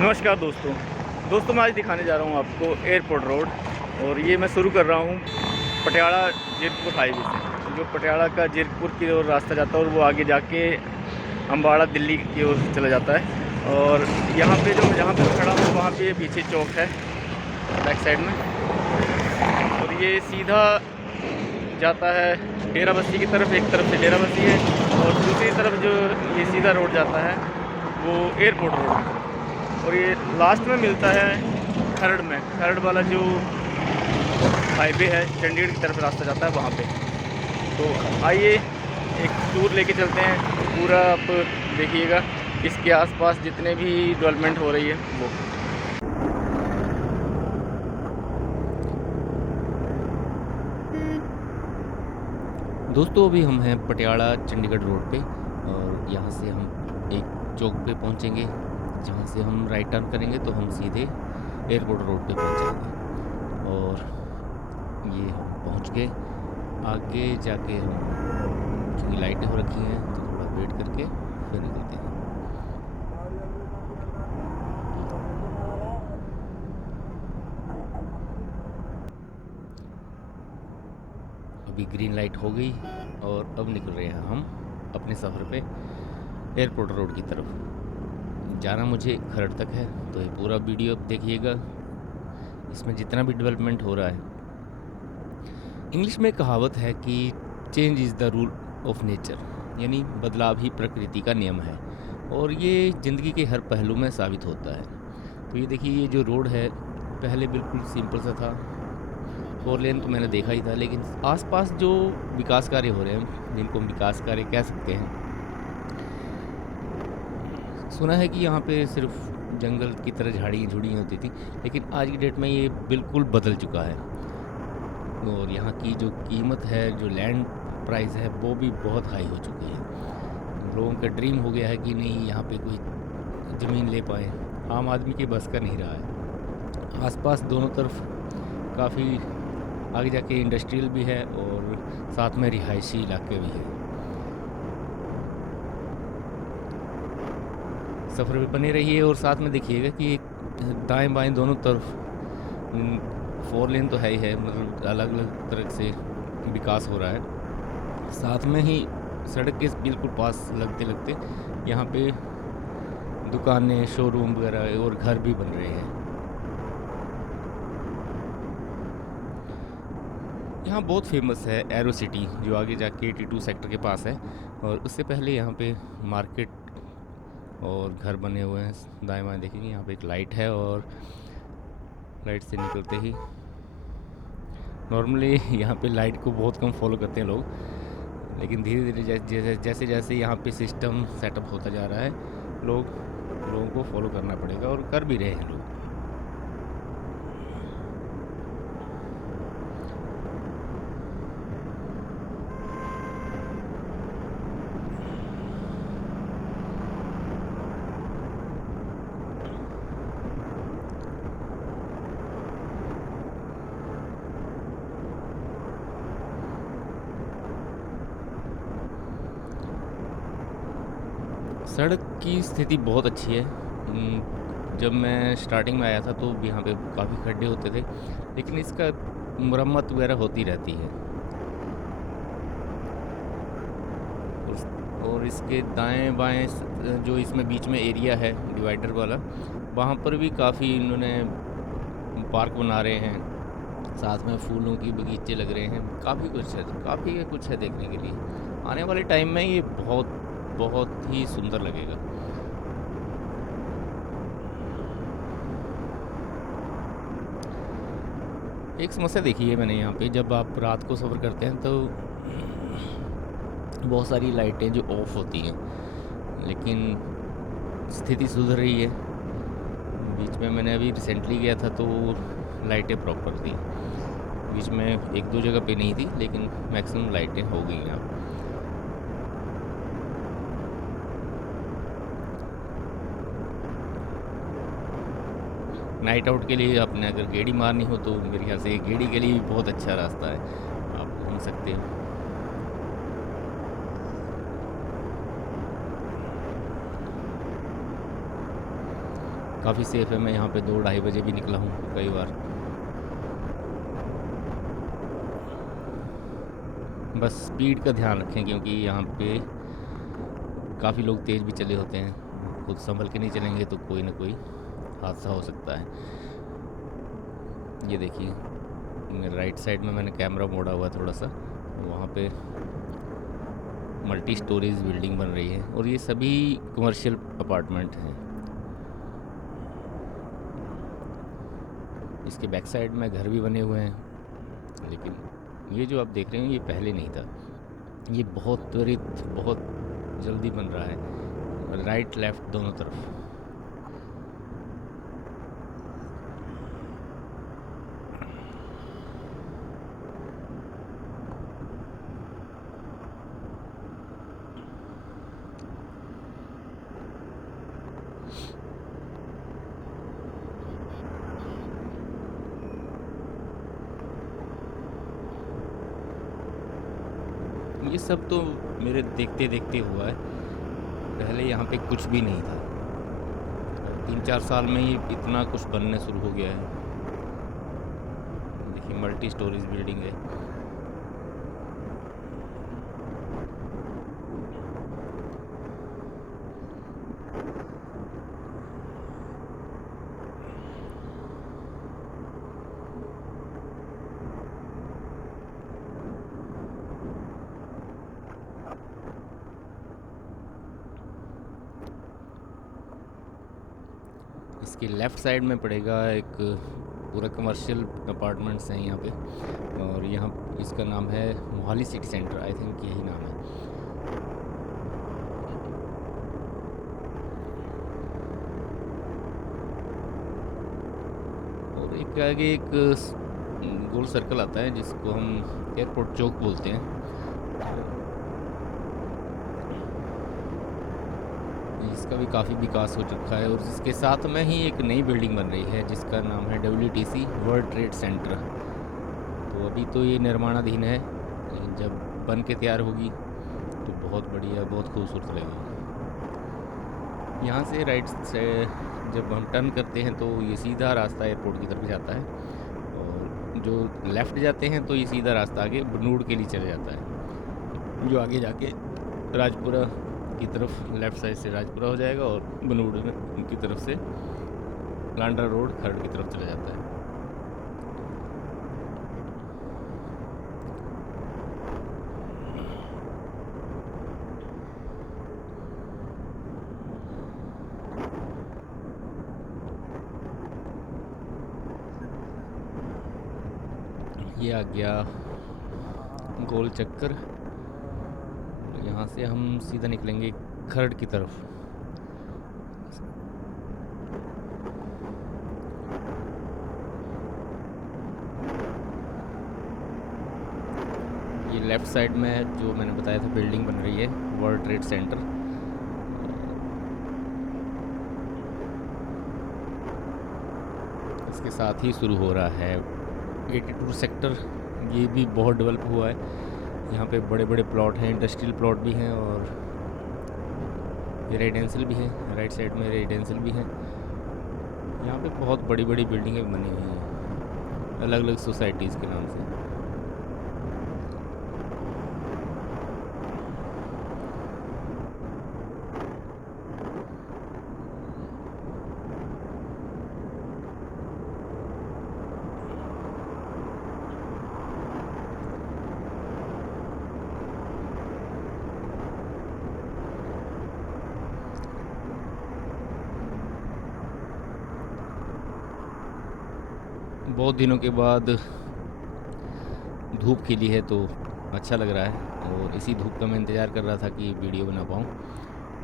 नमस्कार दोस्तों मैं आज दिखाने जा रहा हूँ आपको एयरपोर्ट रोड। और ये मैं शुरू कर रहा हूँ पटियाला जीरकपुर हाईवे से, जो पटियाला का जीरकपुर की ओर रास्ता जाता है और वो आगे जाके अम्बाड़ा दिल्ली की ओर चला जाता है। और यहाँ पे जहाँ पे खड़ा हूँ वहाँ पे पीछे चौक है बैक साइड में, और ये सीधा जाता है डेरा बस्सी की तरफ। एक तरफ से डेरा बस्सी है और दूसरी तरफ जो ये सीधा रोड जाता है वो एयरपोर्ट रोड की तरफ। और ये लास्ट में मिलता है खरड़ वाला जो हाईवे है, चंडीगढ़ की तरफ रास्ता जाता है वहाँ पे। तो आइए एक टूर लेके चलते हैं, पूरा आप देखिएगा इसके आसपास जितने भी डेवलपमेंट हो रही है वो। दोस्तों अभी हम हैं पटियाला चंडीगढ़ रोड पे, और यहाँ से हम एक चौक पे पहुँचेंगे, जहाँ से हम राइट टर्न करेंगे तो हम सीधे एयरपोर्ट रोड पे पहुँच जाएंगे। और ये हम पहुँच गए। आगे जाके हम, क्योंकि लाइटें हो रखी हैं तो थोड़ा वेट करके फिर निकलते हैं। अभी ग्रीन लाइट हो गई और अब निकल रहे हैं हम अपने सफ़र पे एयरपोर्ट रोड की तरफ। जाना मुझे खरड़ तक है, तो ये पूरा वीडियो अब देखिएगा। इसमें जितना भी डेवलपमेंट हो रहा है, इंग्लिश में कहावत है कि change is the rule of nature, यानी बदलाव ही प्रकृति का नियम है, और ये ज़िंदगी के हर पहलू में साबित होता है। तो ये देखिए, ये जो रोड है पहले बिल्कुल सिंपल सा था, 4 लेन तो मैंने देखा ही था, लेकिन आसपास जो विकास कार्य हो रहे हैं, जिनको हम विकास कार्य कह सकते हैं, सुना है कि यहाँ पे सिर्फ जंगल की तरह झाड़ी झुड़ी होती थी, लेकिन आज की डेट में ये बिल्कुल बदल चुका है। और यहाँ की जो कीमत है, जो लैंड प्राइस है, वो भी बहुत हाई हो चुकी है। लोगों का ड्रीम हो गया है कि नहीं, यहाँ पे कोई ज़मीन ले पाए, आम आदमी के बस का नहीं रहा है। आसपास दोनों तरफ काफ़ी आगे जाके इंडस्ट्रियल भी है और साथ में रिहायशी इलाके भी हैं। सफ़र में बने रहिए और साथ में देखिएगा कि दाएं बाएं दोनों तरफ 4 लेन तो है ही है, मतलब अलग अलग तरह से विकास हो रहा है। साथ में ही सड़क के बिल्कुल पास लगते लगते यहाँ पे दुकानें, शोरूम वगैरह और घर भी बन रहे हैं। यहाँ बहुत फेमस है एरो सिटी, जो आगे जाके 82 सेक्टर के पास है, और उससे पहले यहाँ पे मार्केट और घर बने हुए हैं। दाएं बाएं देखेंगे, यहाँ पे एक लाइट है, और लाइट से निकलते ही नॉर्मली यहाँ पे लाइट को बहुत कम फॉलो करते हैं लोग, लेकिन धीरे धीरे जैसे जैसे यहाँ पे सिस्टम सेटअप होता जा रहा है, लोगों को फॉलो करना पड़ेगा, और कर भी रहे हैं लोग। सड़क की स्थिति बहुत अच्छी है। जब मैं स्टार्टिंग में आया था तो यहाँ पे काफ़ी खड्डे होते थे, लेकिन इसका मरम्मत वगैरह होती रहती है। और इसके दाएं बाएं जो इसमें बीच में एरिया है डिवाइडर वाला, वहाँ पर भी काफ़ी इन्होंने पार्क बना रहे हैं, साथ में फूलों की बगीचे लग रहे हैं। काफ़ी कुछ है देखने के लिए। आने वाले टाइम में ये बहुत बहुत ही सुंदर लगेगा। एक समस्या देखी है मैंने यहाँ पे, जब आप रात को सफ़र करते हैं तो बहुत सारी लाइटें जो ऑफ होती हैं, लेकिन स्थिति सुधर रही है। बीच में मैंने अभी रिसेंटली गया था तो लाइटें प्रॉपर थी, बीच में 1-2 जगह पे नहीं थी, लेकिन मैक्सिमम लाइटें हो गई यहाँ पर। नाइट आउट के लिए आपने अगर गेड़ी मारनी हो तो मेरे ख्याल से गेड़ी के लिए भी बहुत अच्छा रास्ता है, आप घूम सकते हैं। काफ़ी सेफ़ है। मैं यहाँ पे 2-2:30 बजे भी निकला हूँ कई बार। बस स्पीड का ध्यान रखें, क्योंकि यहाँ पे काफ़ी लोग तेज़ भी चले होते हैं। खुद संभल के नहीं चलेंगे तो कोई ना कोई हादसा हो सकता है। ये देखिए, मेरे राइट साइड में मैंने कैमरा मोड़ा हुआ है थोड़ा सा, वहाँ पे मल्टी स्टोरीज बिल्डिंग बन रही है और ये सभी कमर्शियल अपार्टमेंट हैं। इसके बैक साइड में घर भी बने हुए हैं, लेकिन ये जो आप देख रहे हैं ये पहले नहीं था। ये बहुत त्वरित, बहुत जल्दी बन रहा है, राइट लेफ्ट दोनों तरफ। ये सब तो मेरे देखते देखते हुआ है। पहले यहाँ पे कुछ भी नहीं था, 3-4 साल में ही इतना कुछ बनने शुरू हो गया है। देखिए, मल्टी स्टोरीज बिल्डिंग है। इसके लेफ़्ट साइड में पड़ेगा एक पूरा कमर्शियल अपार्टमेंट्स हैं यहाँ पे, और यहाँ इसका नाम है Mohali city centre, I think यही नाम है। और एक आगे एक गोल सर्कल आता है जिसको हम एयरपोर्ट चौक बोलते हैं। इसका भी काफ़ी विकास हो चुका है और इसके साथ में ही एक नई बिल्डिंग बन रही है जिसका नाम है WTC वर्ल्ड ट्रेड सेंटर। तो अभी तो ये निर्माणाधीन है, लेकिन जब बन के तैयार होगी तो बहुत बढ़िया, बहुत खूबसूरत लगेगी। यहाँ से राइट से जब हम टर्न करते हैं तो ये सीधा रास्ता एयरपोर्ट की तरफ जाता है, और जो लेफ़्ट जाते हैं तो ये सीधा रास्ता आगे बनूड़ के लिए चले जाता है, जो आगे जाके राजपुरा की तरफ लेफ़्ट साइड से राजपुरा हो जाएगा और बनूड़ की तरफ से लांडा रोड खरड़ की तरफ चला जाता है। ये आ गया गोल चक्कर। यहाँ से हम सीधा निकलेंगे खरड़ की तरफ। ये लेफ़्ट साइड में जो मैंने बताया था बिल्डिंग बन रही है वर्ल्ड ट्रेड सेंटर। इसके साथ ही शुरू हो रहा है 82 सेक्टर। ये भी बहुत डेवलप हुआ है। यहाँ पे बड़े बड़े प्लॉट हैं, इंडस्ट्रियल प्लॉट भी हैं और ये रेजिडेंशियल भी हैं। राइट साइड में रेजिडेंशियल भी हैं। यहाँ पे बहुत बड़ी बड़ी बिल्डिंगें बनी हुई हैं अलग अलग सोसाइटीज़ के नाम से। बहुत दिनों के बाद धूप खिली है तो अच्छा लग रहा है, और इसी धूप का मैं इंतज़ार कर रहा था कि वीडियो बना पाऊँ,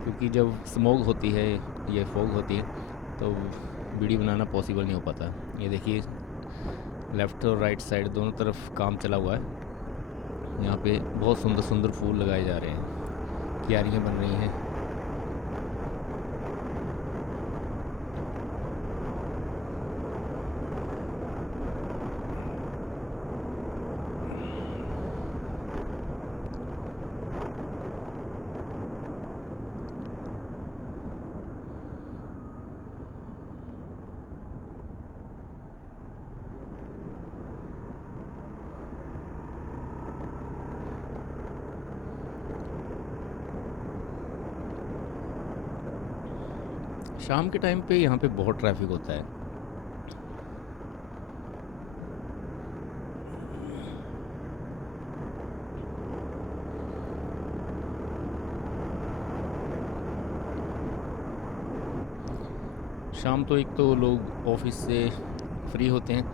क्योंकि जब स्मोग होती है या फॉग होती है तो वीडियो बनाना पॉसिबल नहीं हो पाता। ये देखिए, लेफ़्ट और राइट साइड दोनों तरफ काम चला हुआ है। यहाँ पे बहुत सुंदर सुंदर फूल लगाए जा रहे हैं, क्यारियाँ बन रही हैं। शाम के टाइम पे यहाँ पे बहुत ट्रैफिक होता है। शाम तो एक तो लोग ऑफिस से फ्री होते हैं,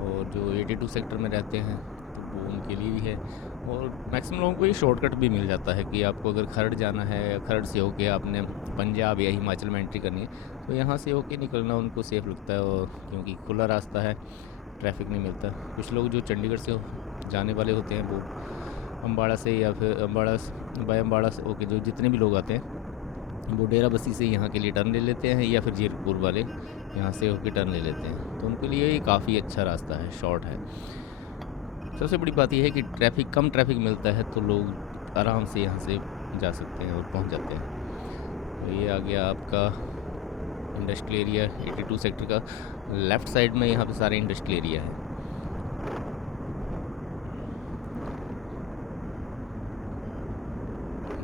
और जो 82 सेक्टर में रहते हैं तो वो उनके लिए भी है। और मैक्सिमम लोगों को ये शॉर्टकट भी मिल जाता है कि आपको अगर खरड़ जाना है, या खरड़ से होके आपने पंजाब या हिमाचल में एंट्री करनी है, तो यहाँ से होके निकलना उनको सेफ़ लगता है, और क्योंकि खुला रास्ता है, ट्रैफिक नहीं मिलता। कुछ लोग जो चंडीगढ़ से जाने वाले होते हैं वो अम्बाड़ा से, या फिर अम्बाड़ा बाय अम्बाड़ा से होके, जो जितने भी लोग आते हैं वो डेरा बस्सी से यहाँ के लिए टर्न ले लेते हैं, या फिर जीरकपुर वाले यहाँ से होकर टर्न ले लेते हैं। तो उनके लिए ये काफ़ी अच्छा रास्ता है, शॉर्ट है। सबसे बड़ी बात यह है कि कम ट्रैफिक मिलता है, तो लोग आराम से यहाँ से जा सकते हैं और पहुँच जाते हैं। तो ये आ गया आपका इंडस्ट्रियल एरिया 82 सेक्टर का। लेफ़्ट साइड में यहाँ पे सारे इंडस्ट्रियल एरिया है।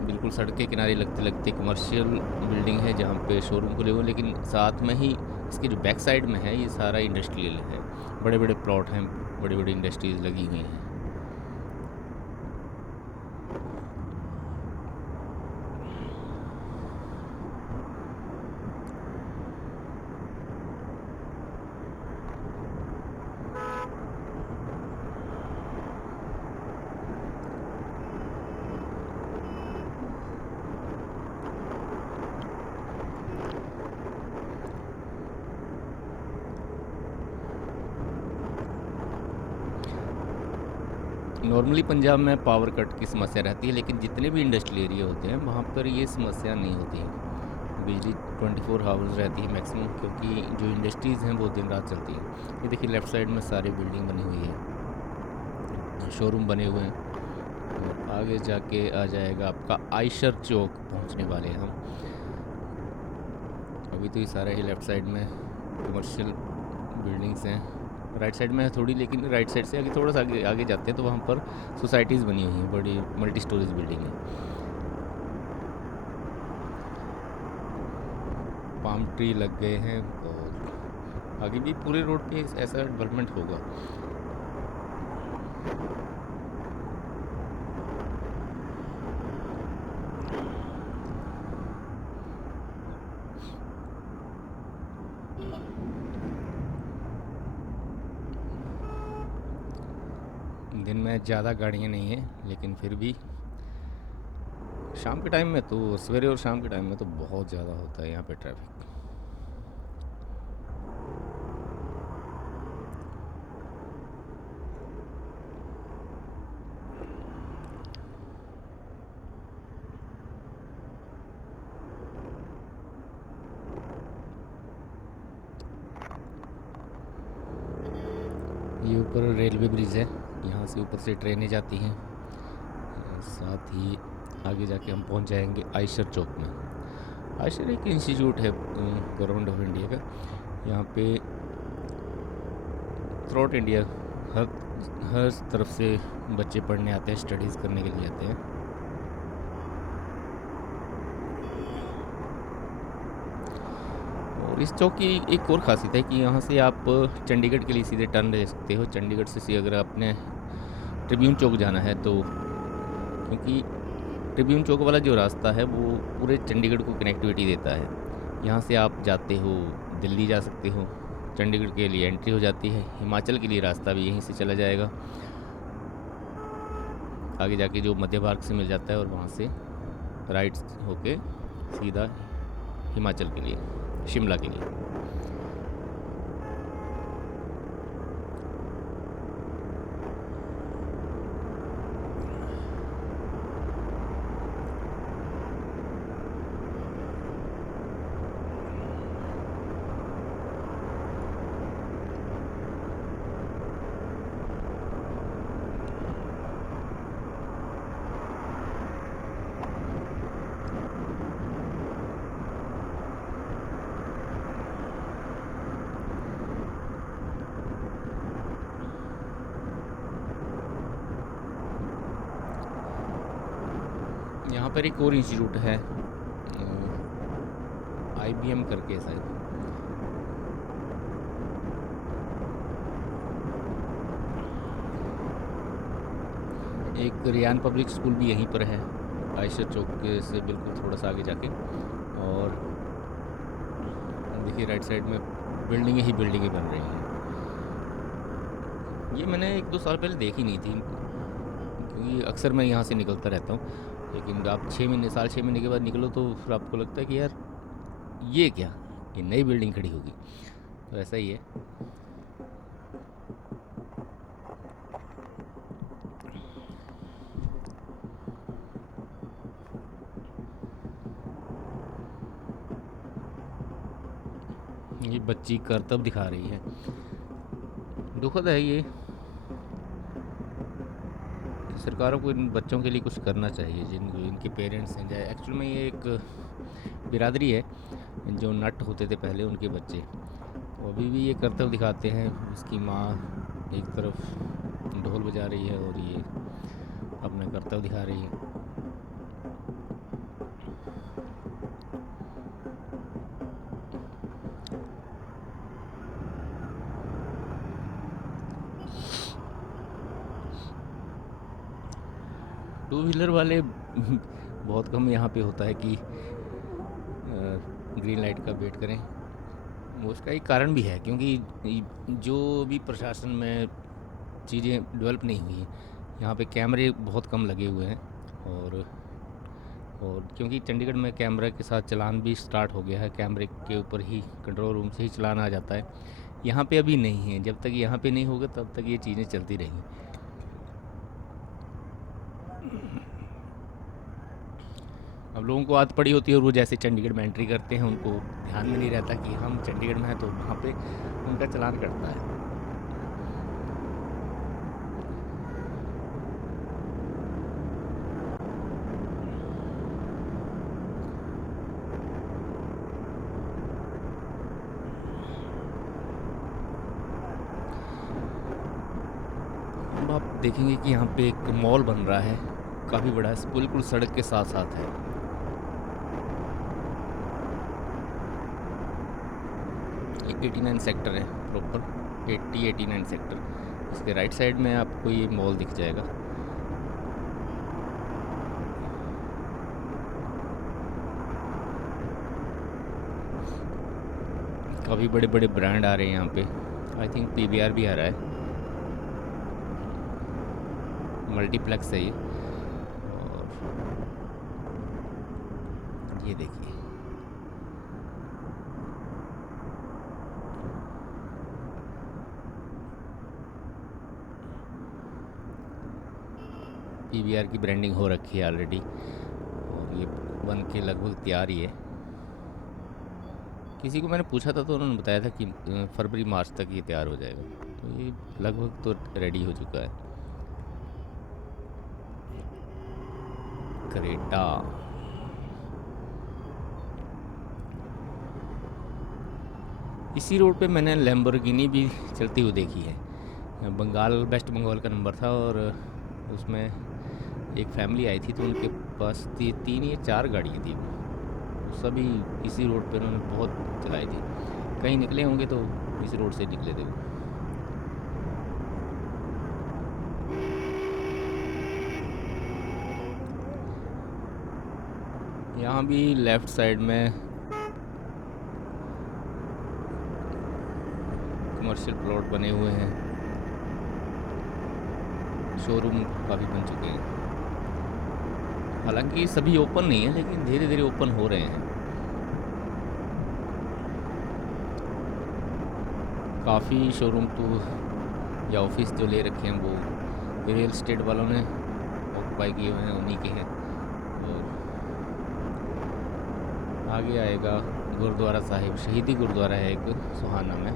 बिल्कुल सड़क के किनारे लगते लगते कमर्शियल बिल्डिंग है, जहाँ पे शोरूम खुले हुए, लेकिन साथ में ही इसके जो बैक साइड में है ये सारा इंडस्ट्रियल है। बड़े बड़े प्लॉट हैं, बड़ी बड़ी इंडस्ट्रीज लगी हुई हैं। नॉर्मली पंजाब में पावर कट की समस्या रहती है, लेकिन जितने भी इंडस्ट्रियल एरिया होते हैं वहाँ पर ये समस्या नहीं होती है। बिजली 24 आवर्स रहती है मैक्सिमम, क्योंकि जो इंडस्ट्रीज़ हैं वो दिन रात चलती हैं। ये देखिए लेफ़्ट साइड में सारी बिल्डिंग बनी हुई है, शोरूम बने हुए हैं। और आगे जाके आ जाएगा आपका आयशर चौक, पहुँचने वाले हैं हम। अभी तो ये सारा ही लेफ़्ट साइड में कमर्शियल बिल्डिंग्स हैं। राइट साइड में है थोड़ी, लेकिन राइट साइड से आगे थोड़ा सा आगे जाते हैं तो वहाँ पर सोसाइटीज़ बनी हुई हैं, बड़ी मल्टी स्टोरेज बिल्डिंग है। पाम ट्री लग गए हैं, और आगे भी पूरे रोड पे ऐसा डेवलपमेंट होगा। दिन में ज़्यादा गाड़ियाँ नहीं हैं, लेकिन फिर भी शाम के टाइम में तो, सवेरे और शाम के टाइम में तो बहुत ज़्यादा होता है यहाँ पे ट्रैफिक। ये ऊपर रेलवे ब्रिज है, यहाँ से ऊपर से ट्रेनें जाती हैं। साथ ही आगे जाके हम पहुँच जाएंगे आयशर चौक में। आयशर एक इंस्टीट्यूट है गवर्नमेंट ऑफ इंडिया का। यहाँ पे थ्रू आउट इंडिया हर तरफ से बच्चे पढ़ने आते हैं, स्टडीज़ करने के लिए आते हैं। और इस चौक की एक और ख़ासियत है कि यहाँ से आप चंडीगढ़ के लिए सीधे टर्न ले सकते हो। चंडीगढ़ से अगर आपने ट्रिब्यून चौक जाना है तो, क्योंकि ट्रिब्यून चौक वाला जो रास्ता है वो पूरे चंडीगढ़ को कनेक्टिविटी देता है। यहाँ से आप जाते हो दिल्ली जा सकते हो, चंडीगढ़ के लिए एंट्री हो जाती है। हिमाचल के लिए रास्ता भी यहीं से चला जाएगा, आगे जाके जो मध्य भारत से मिल जाता है, और वहाँ से राइट होके सीधा हिमाचल के लिए, शिमला के लिए। यहाँ पर एक और इंस्टीट्यूट है IBM करके शायद। एक रियान पब्लिक स्कूल भी यहीं पर है, आयशर चौक के से बिल्कुल थोड़ा सा आगे जाके। और देखिए राइट साइड में बिल्डिंगें ही बिल्डिंगें बन रही हैं। ये मैंने 1-2 साल पहले देखी नहीं थी, क्योंकि अक्सर मैं यहाँ से निकलता रहता हूँ। लेकिन आप 6 महीने के बाद निकलो तो फिर आपको लगता है कि यार ये क्या, ये नई बिल्डिंग खड़ी होगी। तो ऐसा ही है। ये बच्ची करतब दिखा रही है, दुखद है ये। सरकारों को इन बच्चों के लिए कुछ करना चाहिए, जिनको इनके पेरेंट्स हैं। एक्चुअल में ये एक बिरादरी है, जो नट होते थे पहले उनके बच्चे, वो अभी भी ये करतब दिखाते हैं। इसकी माँ एक तरफ ढोल बजा रही है और ये अपना करतब दिखा रही है। टू व्हीलर वाले बहुत कम यहाँ पे होता है कि ग्रीन लाइट का वेट करें। वो उसका एक कारण भी है, क्योंकि जो भी प्रशासन में चीज़ें डेवलप नहीं हुई हैं, यहाँ पे कैमरे बहुत कम लगे हुए हैं। और क्योंकि चंडीगढ़ में कैमरा के साथ चलान भी स्टार्ट हो गया है, कैमरे के ऊपर ही कंट्रोल रूम से ही चलान आ जाता है। यहाँ पे अभी नहीं है। जब तक यहाँ पे नहीं होगा तब तक ये चीज़ें चलती रहेंगी। अब लोगों को आदत पड़ी होती है और वो जैसे चंडीगढ़ में एंट्री करते हैं, उनको ध्यान में नहीं रहता कि हम चंडीगढ़ में हैं, तो वहाँ पे उनका चलान कटता है। अब आप देखेंगे कि यहाँ पे एक मॉल बन रहा है, काफ़ी बड़ा है, बिल्कुल सड़क के साथ साथ है। एक 89 सेक्टर है, प्रॉपर 89 सेक्टर। इसके राइट साइड में आपको ये मॉल दिख जाएगा। काफ़ी बड़े बड़े ब्रांड आ रहे हैं यहाँ पे। आई थिंक PVR भी आ रहा है, मल्टीप्लेक्स है ये। और ये देखिए, PVR की ब्रांडिंग हो रखी है ऑलरेडी, और ये बन के लगभग तैयार ही है। किसी को मैंने पूछा था तो उन्होंने बताया था कि फरवरी मार्च तक ये तैयार हो जाएगा, तो ये लगभग तो रेडी हो चुका है। क्रेटा, इसी रोड पे मैंने लैम्बोर्गिनी भी चलती हुई देखी है। वेस्ट बंगाल का नंबर था, और उसमें एक फैमिली आई थी, तो उनके पास 3 या 4 गाड़ियाँ थी। सभी इसी रोड पे उन्होंने बहुत चलाई थी। कहीं निकले होंगे तो इस रोड से निकले थे वो। यहाँ भी लेफ़्ट साइड में कमर्शियल प्लॉट बने हुए हैं, शोरूम काफ़ी बन चुके हैं। हालांकि सभी ओपन नहीं है, लेकिन धीरे धीरे ओपन हो रहे हैं। काफ़ी शोरूम तो या ऑफिस जो ले रखे हैं वो रियल एस्टेट वालों ने ऑक्युपाई किए हुए हैं, उन्हीं के हैं। और आगे आएगा गुरुद्वारा साहिब, शहीदी गुरुद्वारा है एक सुहाना में।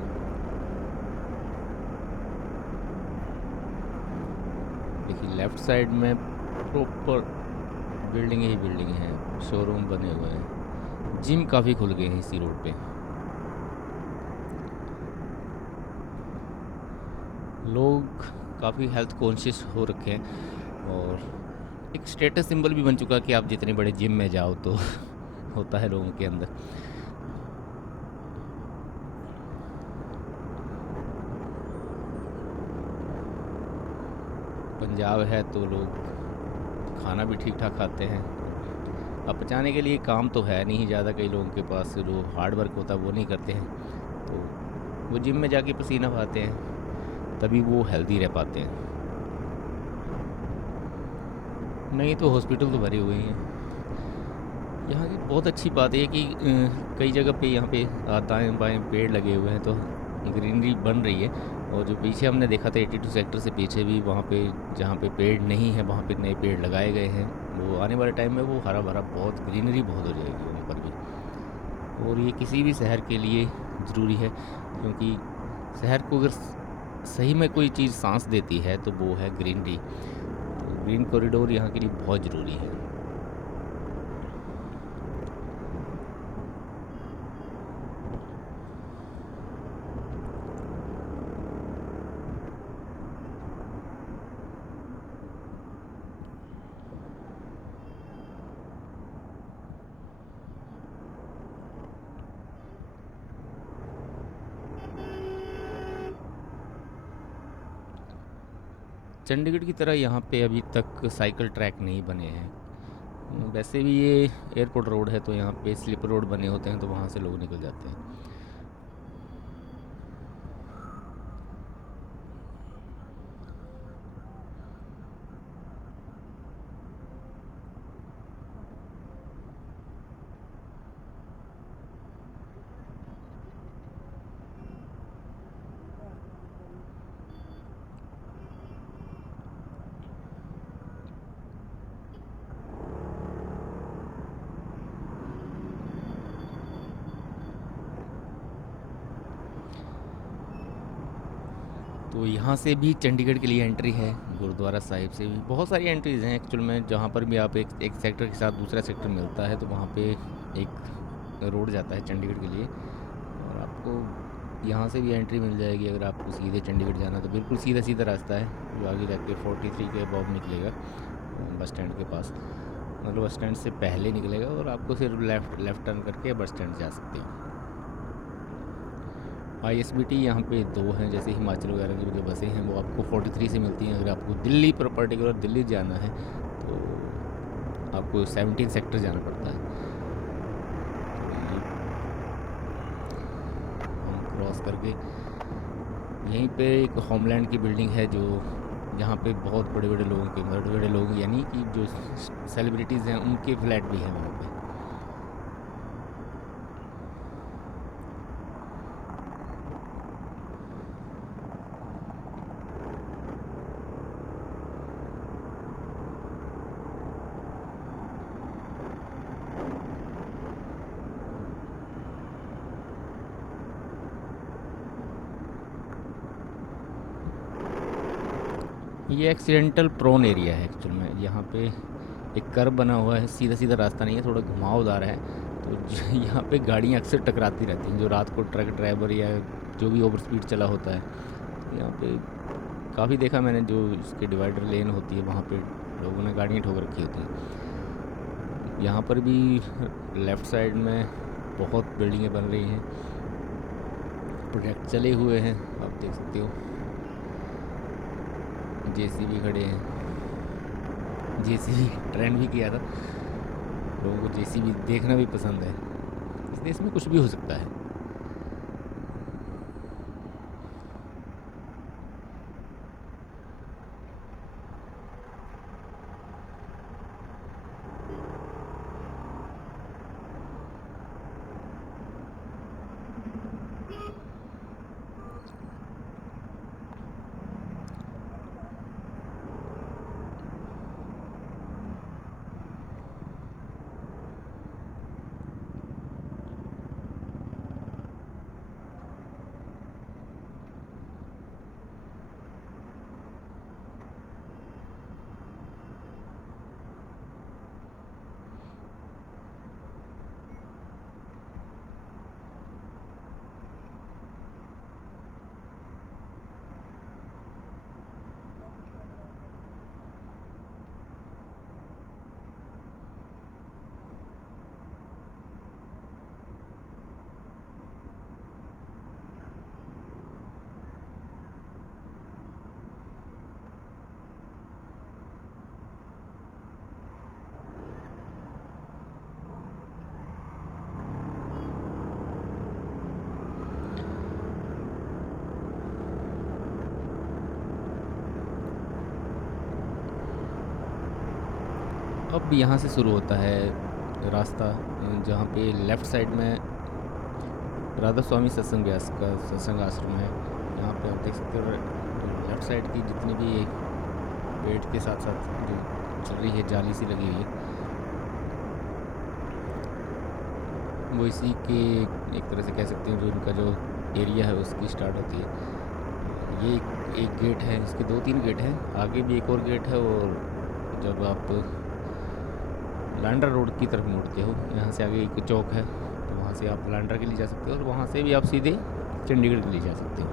देखिए लेफ़्ट साइड में प्रॉपर बिल्डिंग ही बिल्डिंग हैं, शोरूम बने हुए हैं। जिम काफ़ी खुल गए हैं इसी रोड पे। लोग काफ़ी हेल्थ कॉन्शियस हो रखे हैं, और एक स्टेटस सिंबल भी बन चुका कि आप जितने बड़े जिम में जाओ तो होता है लोगों के अंदर। पंजाब है तो लोग खाना भी ठीक ठाक खाते हैं। अब पचाने के लिए काम तो है नहीं ज़्यादा, कई लोगों के पास जो हार्ड वर्क होता है वो नहीं करते हैं, तो वो जिम में जाके पसीना बहाते हैं, तभी वो हेल्दी रह पाते हैं। नहीं तो हॉस्पिटल तो भरे हुए हैं। यहाँ की बहुत अच्छी बात है कि कई जगह पे यहाँ पे दाएं बाएं पेड़ लगे हुए हैं, तो ग्रीनरी बन रही है। और जो पीछे हमने देखा था 82 सेक्टर से पीछे भी, वहाँ पे जहाँ पे पेड़ नहीं है वहाँ पे नए पेड़ लगाए गए हैं। वो आने वाले टाइम में वो हरा भरा बहुत ग्रीनरी बहुत हो जाएगी वहाँ पर भी। और ये किसी भी शहर के लिए ज़रूरी है, क्योंकि शहर को अगर सही में कोई चीज़ सांस देती है तो वो है ग्रीनरी। तो ग्रीन कॉरिडोर यहाँ के लिए बहुत ज़रूरी है। चंडीगढ़ की तरह यहाँ पे अभी तक साइकिल ट्रैक नहीं बने हैं। वैसे भी ये एयरपोर्ट रोड है, तो यहाँ पे स्लिप रोड बने होते हैं, तो वहाँ से लोग निकल जाते हैं। तो यहाँ से भी चंडीगढ़ के लिए एंट्री है, गुरुद्वारा साहिब से भी बहुत सारी एंट्रीज़ हैं एक्चुअल में। जहाँ पर भी आप एक सेक्टर के साथ दूसरा सेक्टर मिलता है, तो वहाँ पे एक रोड जाता है चंडीगढ़ के लिए, और आपको यहाँ से भी एंट्री मिल जाएगी। अगर आपको सीधे चंडीगढ़ जाना तो बिल्कुल सीधा सीधा रास्ता है, जो आगे जाके 43 के अबव निकलेगा बस स्टैंड के पास, मतलब बस स्टैंड से पहले निकलेगा, और आपको सिर्फ लेफ़्ट टर्न करके बस स्टैंड जा सकते हो। ISBT यहाँ पे 2 हैं, जैसे हिमाचल वगैरह की जो बसें हैं वो आपको 43 से मिलती हैं। अगर आपको दिल्ली पर पर्टिकुलर दिल्ली जाना है तो आपको 17 सेक्टर जाना पड़ता है। हम क्रॉस करके यहीं पे एक होमलैंड की बिल्डिंग है, जो यहाँ पे बहुत बड़े बड़े लोगों के, बड़े बड़े लोग यानी कि जो सेलिब्रिटीज़ हैं उनके फ्लैट भी हैं वहाँ पे। ये एक्सीडेंटल प्रोन एरिया है एक्चुअल में। यहाँ पे एक कर्व बना हुआ है, सीधा सीधा रास्ता नहीं है, थोड़ा घुमावदार है, तो यहाँ पे गाड़ियाँ अक्सर टकराती रहती हैं। जो रात को ट्रक ड्राइवर या जो भी ओवर स्पीड चला होता है, तो यहाँ पे काफ़ी देखा मैंने, जो इसके डिवाइडर लेन होती है वहाँ पे लोगों ने गाड़ियाँ ठोक रखी होती हैं। यहाँ पर भी लेफ़्ट साइड में बहुत बिल्डिंगें बन रही हैं, प्रोजेक्ट चले हुए हैं, आप देख सकते हो। JCB खड़े हैं, JCB ट्रेंड भी किया था, लोगों को JCB देखना भी पसंद है, इसलिए इसमें कुछ भी हो सकता है। अब यहाँ से शुरू होता है रास्ता, जहाँ पे लेफ़्ट साइड में राधा स्वामी सत्संग व्यास का सत्संग आश्रम है। यहाँ पे आप देख सकते हो लेफ़्ट साइड की जितनी भी पेड़ के साथ साथ जो चल रही है जाली सी लगी हुई है, वो इसी के एक तरह से कह सकते हैं जो इनका जो एरिया है उसकी स्टार्ट होती है। ये एक गेट है, इसके 2-3 गेट हैं, आगे भी एक और गेट है। और जब आप लांड्रा रोड की तरफ मुड़ते हो, यहाँ से आगे एक चौक है, तो वहाँ से आप लांड्रा के लिए जा सकते हो और वहाँ से भी आप सीधे चंडीगढ़ के लिए जा सकते हो।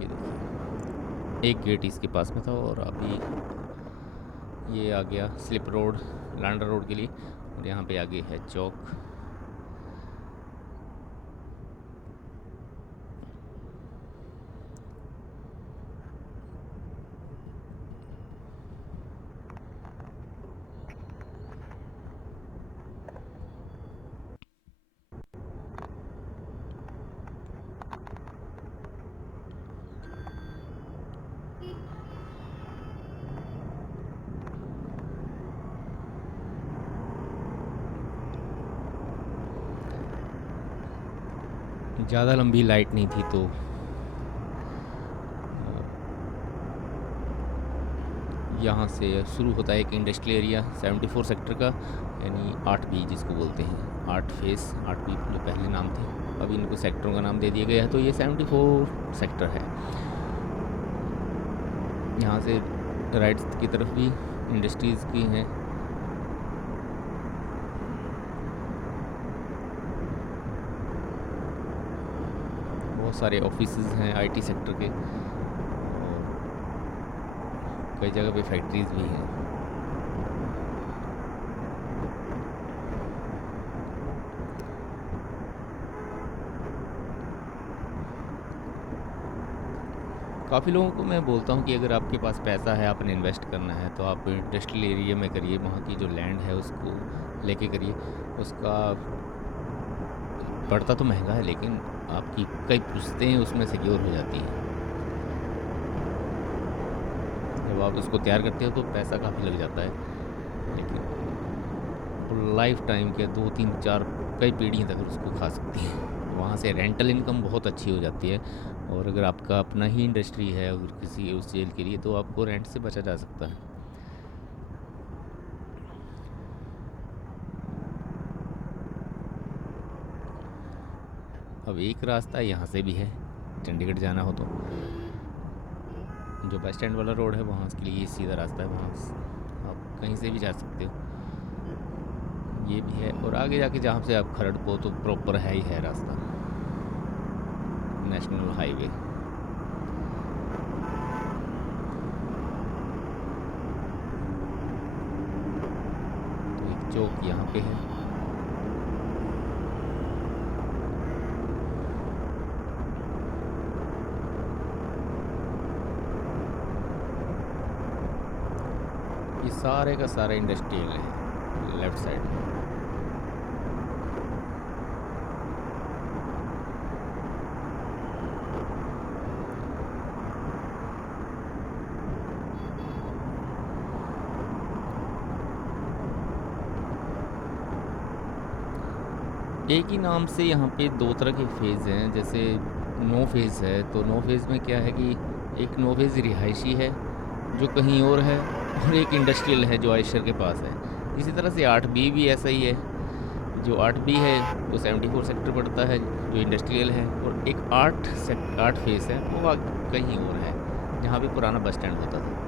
ये देखिए एक गेट इसके पास में था और अभी ये आ गया स्लिप रोड लांड्रा रोड के लिए, और यहाँ पे आगे है चौक। ज़्यादा लंबी लाइट नहीं थी, तो यहाँ से शुरू होता है एक इंडस्ट्रियल एरिया 74 सेक्टर का, यानी 8B जिसको बोलते हैं, 8 फेस 8B जो पहले नाम थे, अभी इनको सेक्टरों का नाम दे दिया गया है। तो ये 74 सेक्टर है। यहाँ से राइट की तरफ भी इंडस्ट्रीज़ की हैं। बहुत सारे ऑफिसेज हैं आईटी सेक्टर के, और कई जगह पे फैक्ट्रीज भी हैं। काफ़ी लोगों को मैं बोलता हूँ कि अगर आपके पास पैसा है, आपने इन्वेस्ट करना है, तो आप इंडस्ट्रियल एरिया में करिए। वहाँ की जो लैंड है उसको लेके करिए। उसका पड़ता तो महंगा है, लेकिन आपकी कई पुश्तें उसमें सिक्योर हो जाती हैं। जब आप उसको तैयार करते हो तो पैसा काफ़ी लग जाता है, लेकिन लाइफ टाइम के 2-3-4 कई पीढ़ियाँ तक उसको खा सकती हैं। वहाँ से रेंटल इनकम बहुत अच्छी हो जाती है। और अगर आपका अपना ही इंडस्ट्री है अगर किसी उस जेल के लिए, तो आपको रेंट से बचा जा सकता है। अब एक रास्ता यहाँ से भी है, चंडीगढ़ जाना हो तो जो बस स्टैंड वाला रोड है वहाँ के लिए सीधा रास्ता है, वहाँ आप कहीं से भी जा सकते हो। ये भी है, और आगे जाके जहाँ से आप खरड़ को तो प्रॉपर है ही है रास्ता, नेशनल हाईवे। तो एक चौक यहाँ पे है। ये सारे का सारा इंडस्ट्रियल है लेफ्ट साइड में। एक ही नाम से यहाँ पे 2 तरह के फेज़ हैं। जैसे नो फेज़ है, तो नो फेज़ में क्या है कि एक नो फेज़ रिहायशी है जो कहीं और है, और एक इंडस्ट्रियल है जो आयशर के पास है। इसी तरह से 8B भी ऐसा ही है। जो 8B है वो 74 सेक्टर पड़ता है जो इंडस्ट्रियल है, और एक 8 फेज़ है वो कहीं और है जहाँ भी पुराना बस स्टैंड होता था।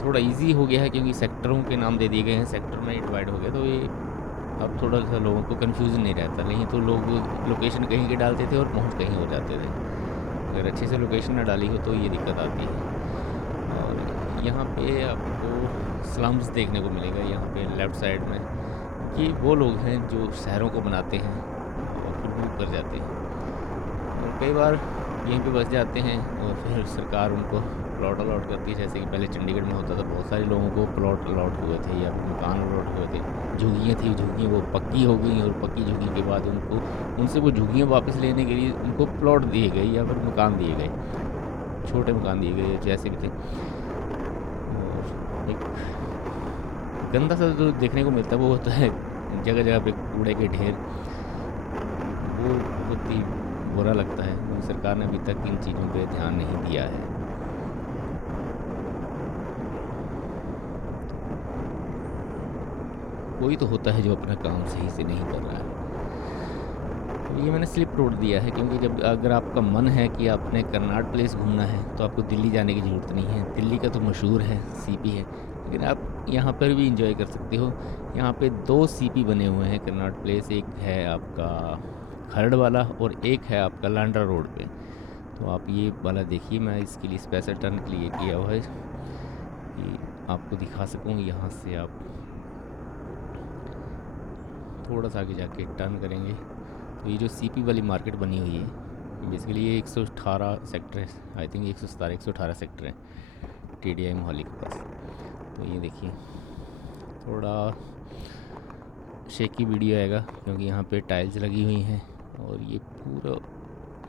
थोड़ा इजी हो गया है क्योंकि सेक्टरों के नाम दे दिए गए हैं, सेक्टर में डिवाइड हो गया, तो ये अब थोड़ा सा लोगों को कंफ्यूजन नहीं रहता। नहीं तो लोग लोकेशन कहीं के डालते थे और पहुंच कहीं हो जाते थे। अगर अच्छे से लोकेशन ना डाली हो तो ये दिक्कत आती है। और यहाँ पे आपको स्लम्स देखने को मिलेगा यहाँ पे लेफ़्ट साइड में, कि वो लोग हैं जो शहरों को बनाते हैं और फिर मूव कर जाते हैं, और कई बार यहीं पे बस जाते हैं और फिर सरकार उनको प्लॉट अलॉट करती है। जैसे कि पहले चंडीगढ़ में होता था, बहुत सारे लोगों को प्लॉट अलॉट हुए थे या मकान अलॉट हुए थे। झुग्गियाँ थी, झुग्गियाँ वो पक्की हो गई, और पक्की झुग्गी के बाद उनसे वो झुग्गियाँ वापस लेने के लिए उनको प्लॉट दिए गए या फिर मकान दिए गए, छोटे मकान दिए गए जैसे भी थे। और एक गंदा सा जो देखने को मिलता है वो होता है जगह जगह पे कूड़े के ढेर, वो बहुत ही बुरा लगता है। सरकार ने अभी तक इन चीज़ों पे ध्यान नहीं दिया है। कोई तो होता है जो अपना काम सही से नहीं कर रहा है। तो ये मैंने स्लिप रोड दिया है क्योंकि जब अगर आपका मन है कि आपने कर्नाट प्लेस घूमना है तो आपको दिल्ली जाने की ज़रूरत नहीं है। दिल्ली का तो मशहूर है, सीपी है, लेकिन आप यहाँ पर भी इंजॉय कर सकते हो। यहाँ पे 2 सीपी बने हुए हैं कर्नाट प्लेस, एक है आपका खरड़ वाला और एक है आपका लांड्रा रोड पे। तो आप ये वाला देखिए, मैं इसके लिए स्पेशल टर्न के लिए किया हुआ है कि आपको दिखा सकूँ। यहाँ से आप थोड़ा सा आगे जाके टर्न करेंगे तो ये जो सीपी वाली मार्केट बनी हुई है, बेसिकली ये 118 सेक्टर है, आई थिंक 118 सेक्टर है TDI मोहाली के पास। तो ये देखिए थोड़ा शेकी वीडियो आएगा क्योंकि यहाँ पे टाइल्स लगी हुई हैं और ये पूरा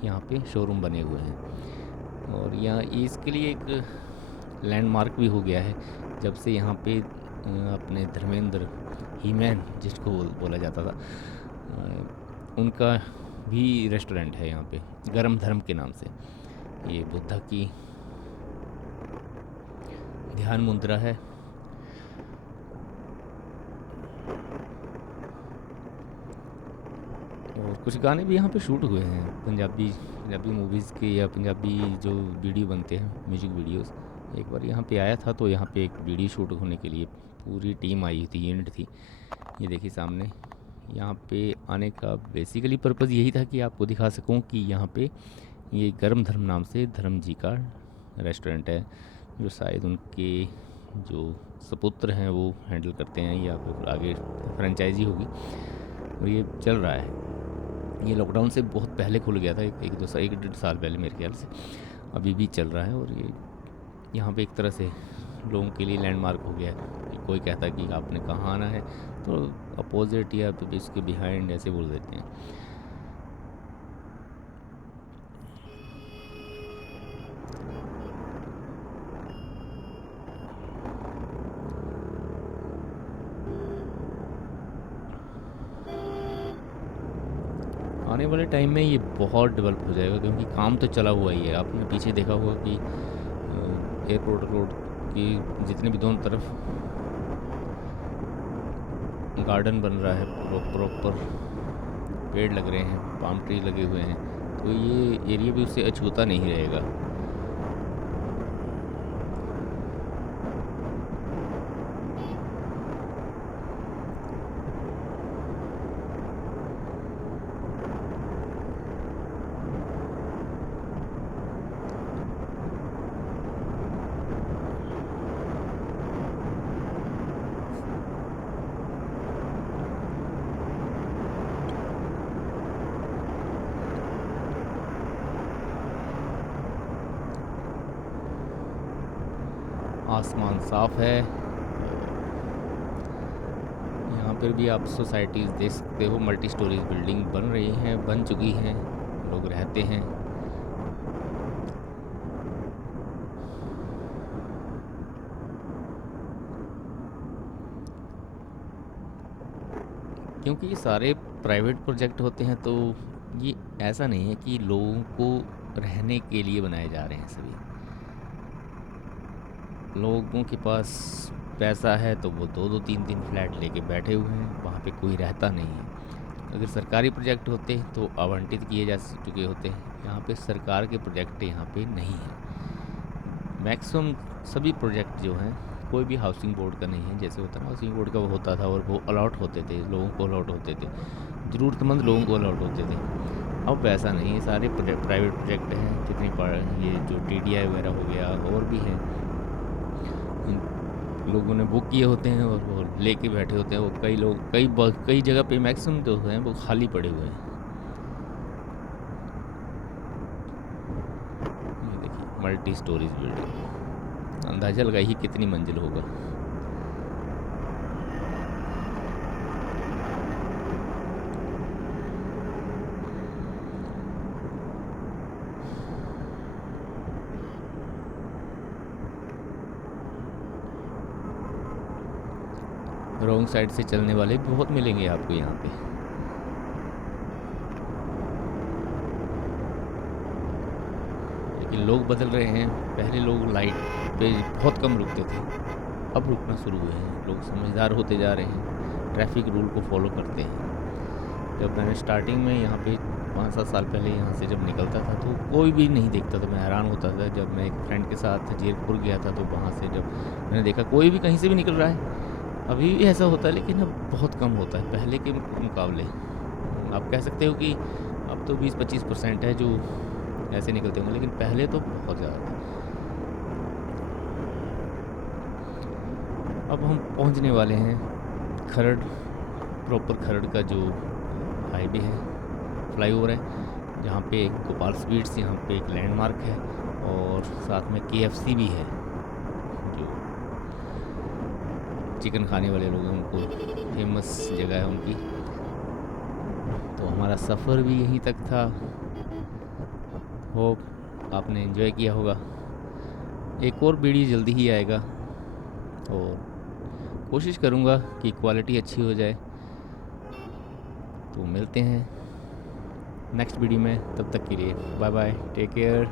यहाँ पे शोरूम बने हुए हैं। और यहाँ इसके लिए एक लैंडमार्क भी हो गया है जब से यहाँ पे अपने धर्मेंद्र हीमैन जिसको बोला जाता था, उनका भी रेस्टोरेंट है यहाँ पे गरम धर्म के नाम से। ये बुद्धा की ध्यान मुद्रा है। और कुछ गाने भी यहाँ पे शूट हुए हैं, पंजाबी मूवीज़ के या पंजाबी जो वीडियो बनते हैं म्यूजिक वीडियोस। एक बार यहाँ पे आया था तो यहाँ पे एक वीडियो शूट होने के लिए पूरी टीम आई थी, यूनिट थी। ये देखिए सामने, यहाँ पे आने का बेसिकली पर्पज़ यही था कि आपको दिखा सकूं कि यहाँ पे ये गरम धर्म नाम से धर्म जी का रेस्टोरेंट है, जो शायद उनके जो सपुत्र हैं वो हैंडल करते हैं या फिर आगे फ्रेंचाइजी होगी। और ये चल रहा है, ये लॉकडाउन से बहुत पहले खुल गया था, एक डेढ़ साल पहले मेरे ख्याल से, अभी भी चल रहा है। और ये यहाँ पे एक तरह से लोगों के लिए लैंडमार्क हो गया है कि कोई कहता है कि आपने कहाँ आना है तो अपोजिट या फिर इसके बिहाइंड ऐसे बोल देते हैं। आने वाले टाइम में ये बहुत डेवलप हो जाएगा क्योंकि काम तो चला हुआ ही है। आपने पीछे देखा होगा कि एयरपोर्ट रोड की जितने भी दोनों तरफ गार्डन बन रहा है, प्रॉपर पेड़ लग रहे हैं, पाम ट्री लगे हुए हैं, तो ये एरिया भी उससे अछूता नहीं रहेगा। आसमान साफ है। यहाँ पर भी आप सोसाइटीज़ देख सकते हो, मल्टी स्टोरीज बिल्डिंग बन रही हैं, बन चुकी हैं, लोग रहते हैं। क्योंकि ये सारे प्राइवेट प्रोजेक्ट होते हैं तो ये ऐसा नहीं है कि लोगों को रहने के लिए बनाए जा रहे हैं। सभी लोगों के पास पैसा है तो वो 2-2 3-3 फ्लैट लेके बैठे हुए हैं, वहाँ पे कोई रहता नहीं है। अगर सरकारी प्रोजेक्ट होते तो आवंटित किए जा चुके होते हैं। यहाँ पे सरकार के प्रोजेक्ट यहाँ पे नहीं है। मैक्सिमम सभी प्रोजेक्ट जो हैं कोई भी हाउसिंग बोर्ड का नहीं है। जैसे होता है ना, हाउसिंग बोर्ड का वो होता था और वो अलॉट होते थे, लोगों को अलॉट होते थे, ज़रूरतमंद लोगों को अलॉट होते थे। अब वैसा नहीं है, सारे प्राइवेट प्रोजेक्ट हैं। जितनी ये जो TDI वगैरह हो गया और भी हैं, लोगों ने बुक किए होते हैं और वो लेके बैठे होते हैं। वो कई लोग कई जगह पे मैक्सिमम जो हैं वो खाली पड़े हुए हैं। ये देखिए मल्टी स्टोरीज बिल्डिंग। अंदाज़ा लगाइए कितनी मंजिल होगा। रॉन्ग साइड से चलने वाले भी बहुत मिलेंगे आपको यहाँ पे। लेकिन लोग बदल रहे हैं। पहले लोग लाइट पे बहुत कम रुकते थे, अब रुकना शुरू हुए हैं। लोग समझदार होते जा रहे हैं, ट्रैफिक रूल को फॉलो करते हैं। जब मैंने स्टार्टिंग में यहाँ पे 5-7 साल पहले यहाँ से जब निकलता था तो कोई भी नहीं दिखता था, मैं हैरान होता था। जब मैं एक फ्रेंड के साथ जीरकपुर गया था तो वहाँ से जब मैंने देखा कोई भी कहीं से भी निकल रहा है। अभी भी ऐसा होता है लेकिन अब बहुत कम होता है पहले के मुकाबले। आप कह सकते हो कि अब तो 20-25% है जो ऐसे निकलते होंगे, लेकिन पहले तो बहुत ज़्यादा था। अब हम पहुंचने वाले हैं खरड़, प्रॉपर खरड़ का जो हाईवे है, फ्लाईओवर है, जहाँ पे गोपाल स्वीट्स, यहाँ पे एक लैंडमार्क है और साथ में KFC भी है। जो चिकन खाने वाले लोग हैं उनको फेमस जगह है उनकी। तो हमारा सफ़र भी यहीं तक था। होप आपने एंजॉय किया होगा। एक और वीडियो जल्दी ही आएगा और कोशिश करूँगा कि क्वालिटी अच्छी हो जाए। तो मिलते हैं नेक्स्ट वीडियो में, तब तक के लिए बाय बाय, टेक केयर।